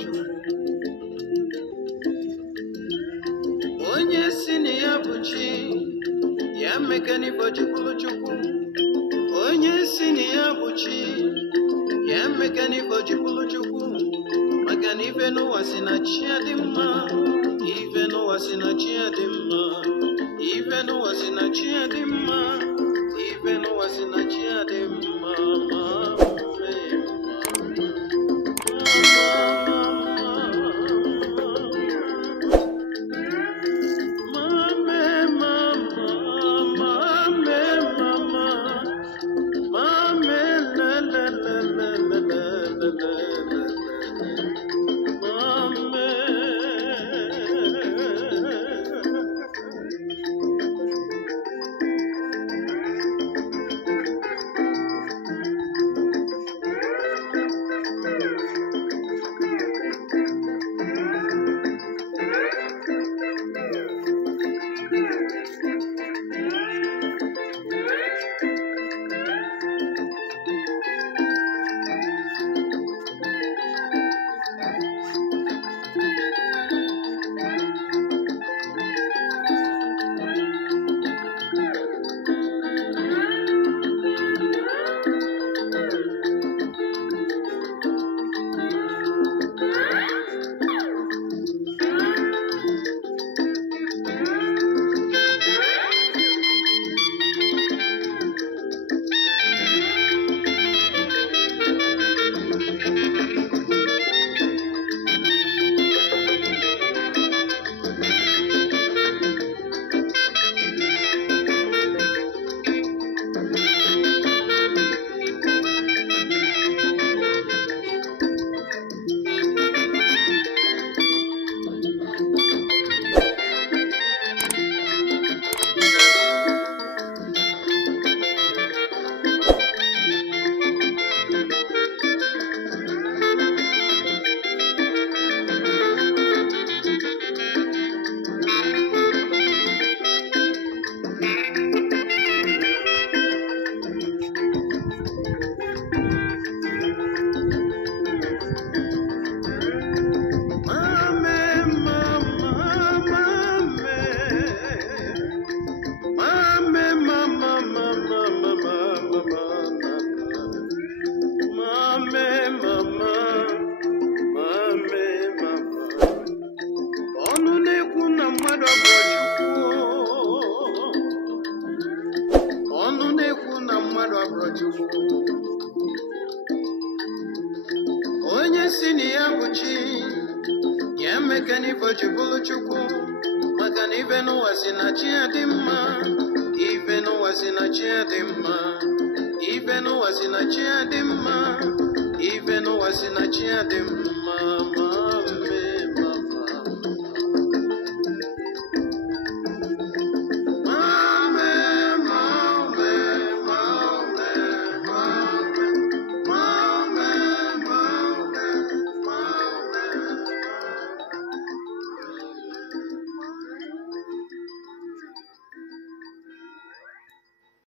Chukwu. Onye si na ya bụ chi, ya meke n'ife ji bụrụ Chukwu. Onye si na ya bụ chi, ya meke n'ife ji bụrụ Chukwu. Maka na ife n'ụwa si na chi adị mma, ife n'ụwa si na chi adị mma, ife n'ụwa si na chi adị mma, ife n'ụwa si na chi adị mma. Onye si na ya bụ chi, ya meke n'ife ji bụrụ Chukwu. Maka na ife n'ụwa si na chi adị mma, ife n'ụwa si na chi adị mma, ife n'ụwa si na chi adị mma, ife n'ụwa si na chi adị mma.